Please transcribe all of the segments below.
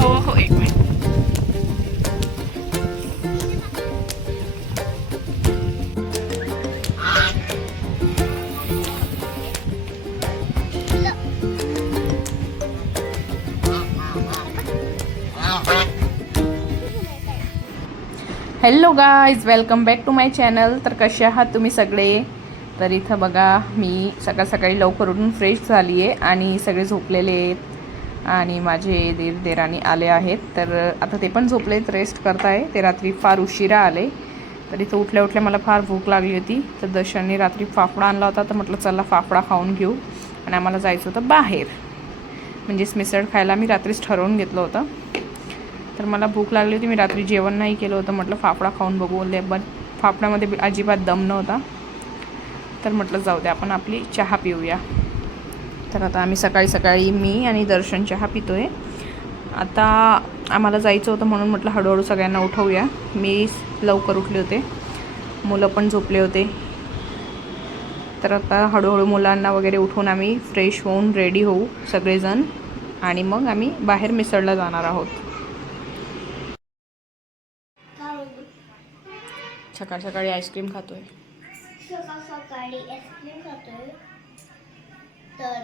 हो हो, एक minute. Hello guys, welcome back to my channel. तर कसे आहात तुम्ही सगळे? तर इथं बघा, मी सकाळी लवकर उठून फ्रेश झाली आहे आणि सगळे झोपलेले आहेत आणि माझे देराणी आले आहेत. तर आता ते पण झोपलेत, रेस्ट करताय. ते रात्री फार उशिरा आले. तर इथं उठल्या मला फार भूक लागली होती. तर दर्शनने रात्री फाफडा आणला होता. तर म्हटलं चला फाफडा खाऊन घेऊ. आणि आम्हाला जायचं होतं बाहेर, म्हणजेच मिसळ खायला मी रात्रीच ठरवून घेतलं होतं. तर मला भूक लागली होती, मी रात्री जेवण नाही केलं होतं. म्हटलं फाफडा खाऊन बघू. पण फाफड्यामध्ये अजिबात दम नव्हता. तर म्हटलं जाऊ दे, आपण आपली चहा पिऊया. तर आता आम्ही सकाळी मी आणि दर्शन चहा पितोय. आता आम्हाला जायचं होतं म्हणून म्हटलं हळूहळू सगळ्यांना उठवूया. मी लवकर उठले होते, मुलं पण झोपले होते. तर आता हळूहळू मुलांना वगैरे उठवून आम्ही फ्रेश होऊन रेडी होऊ सगळेजण आणि मग आम्ही बाहेर मिसळला जाणार आहोत. सकाळी आईस्क्रीम खातोय. सकाळी आईस्क्रीम खातोय. तर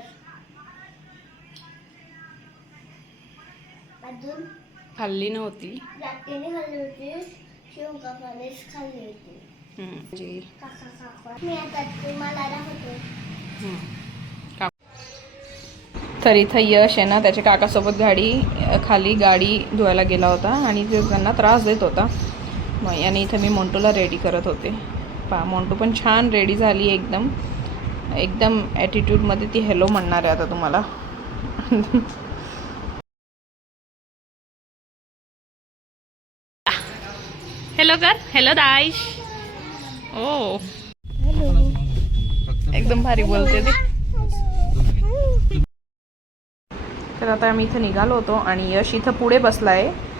अजून खाल्ली नव्हती, रात्रीने खाल्ली होती. शिवकाकानेच खाल्ली होती. मी आता तुम्हाला राहतो. तर इथं यश आहे ना, त्याच्या काकासोबत खाली गाडी धुवायला गेला होता आणि त्यांना त्रास देत होता. मग आणि इथं मी मोंटूला रेडी करत होते. मोंटू पण छान रेडी झाली, एकदम ॲटिट्यूडमध्ये ती हॅलो म्हणणार आहे आता तुम्हाला. हॅलो कर, हॅलो दाईश. ओ, एकदम भारी बोलते ते. तर आता आम्ही इथं निघालो होतो आणि यश इथं पुढे बसला आहे.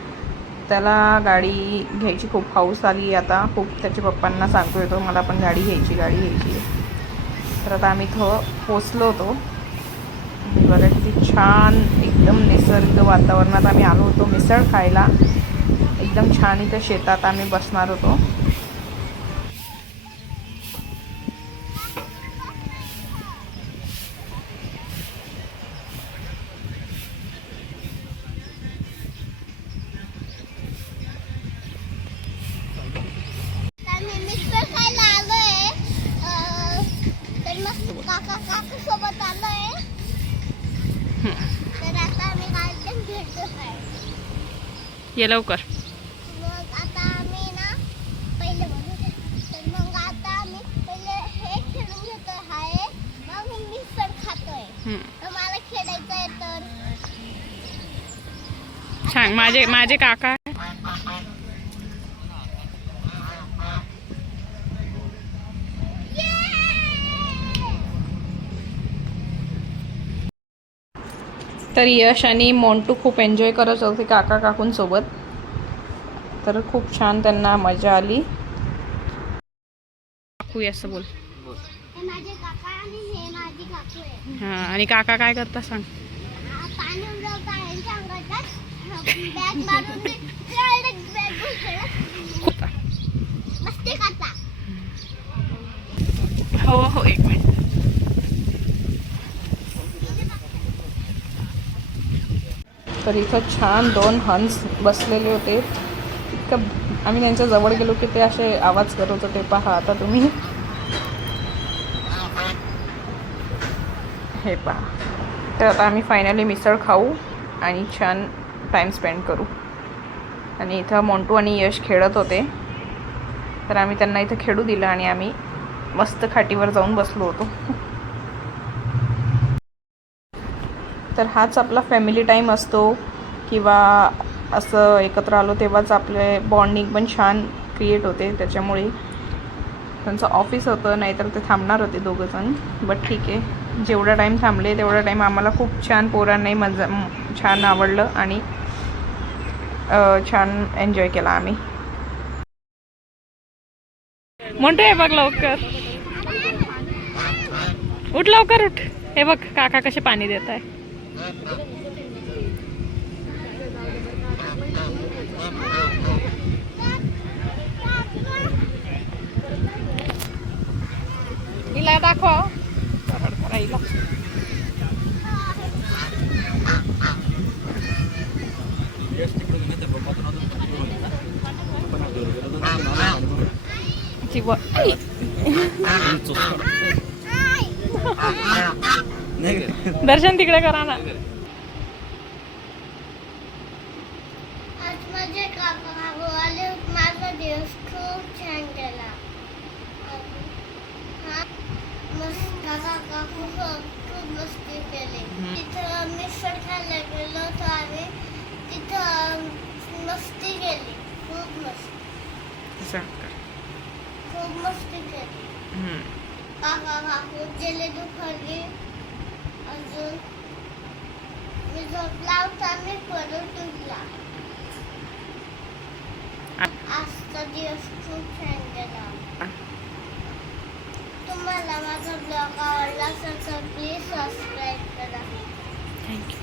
त्याला गाडी घ्यायची खूप हौस आली. आता खूप त्याच्या पप्पांना सांगतो येतो, मला पण गाडी घ्यायची. तर आता आम्ही इथं पोचलो होतो. बघा किती छान एकदम निसर्ग वातावरणात आम्ही आलो होतो मिसळ खायला. एकदम छान इथं शेतात आम्ही बसणार होतो. काका सोबत आलोय. तर आता आम्ही गार्डन घेतोय. ये लवकर. मग आता आम्ही ना पहिले बनवू. तर मग आता आम्ही पहिले हे खेळून घेतोय. हाय मग मी मिसळ खातोय. तर मला खेळायचंय. तर छान, माझे काका. तर यश आणि मोंटू खूप एन्जॉय करत होते काकूंसोबत. तर खूप छान त्यांना मजा आली. काकू असं बोल. हे माझे काका आणि हे माझी काकू आहे. हां, आणि काका काय करता सांग. पाणी उडवता यांच्या अंगात बॅग मारून मस्ती करता. हो हो, एक मिनिट. तर इथं छान 2 हंस बसलेले होते. इतकं आम्ही त्यांच्या जवळ गेलो की ते असे आवाज करत होते. पहा आता तुम्ही, हे पहा. तर आता आम्ही फायनली मिसळ खाऊ आणि छान टाईम स्पेंड करू. आणि इथं मोंटू आणि यश खेळत होते. तर आम्ही त्यांना इथं खेळू दिलं आणि आम्ही मस्त खाटीवर जाऊन बसलो होतो. तर हाच आपला फॅमिली टाईम असतो, किंवा असं एकत्र आलो तेव्हाच आपले बॉन्डिंग पण छान क्रिएट होते. त्याच्यामुळे त्यांचं ऑफिस होतं, नाहीतर ते थांबणार होते दोघंजण. बट ठीक आहे, जेवढा टाईम थांबले तेवढा टाईम आम्हाला खूप छान पोरांनाही छान आवडलं आणि छान एन्जॉय केला आम्ही. म्हणतो हे बघ लवकर उठ, लवकर उठ. हे बघ काका कसे पाणी देत आहे. हिला दाखव राहिला. दर्शन तिकडे करा ना. आज माझे काका काकू आले, माझा दिवस खूप छान गेला. हा, मस्त काका काकू खूप मस्ती केली. तिथं मिसळ खायला गेलो होतो आम्ही. तिथं मस्ती केली, खूप मस्ती केली. काका काकू जिलेबी खाल्ली. अजून मी झोपला होता, मी परत उठला. आजचा दिवस खूप छान गेला. तुम्हाला माझा ब्लॉग आवडला असेल तर प्लीज सबस्क्राईब करा. थँक्यू.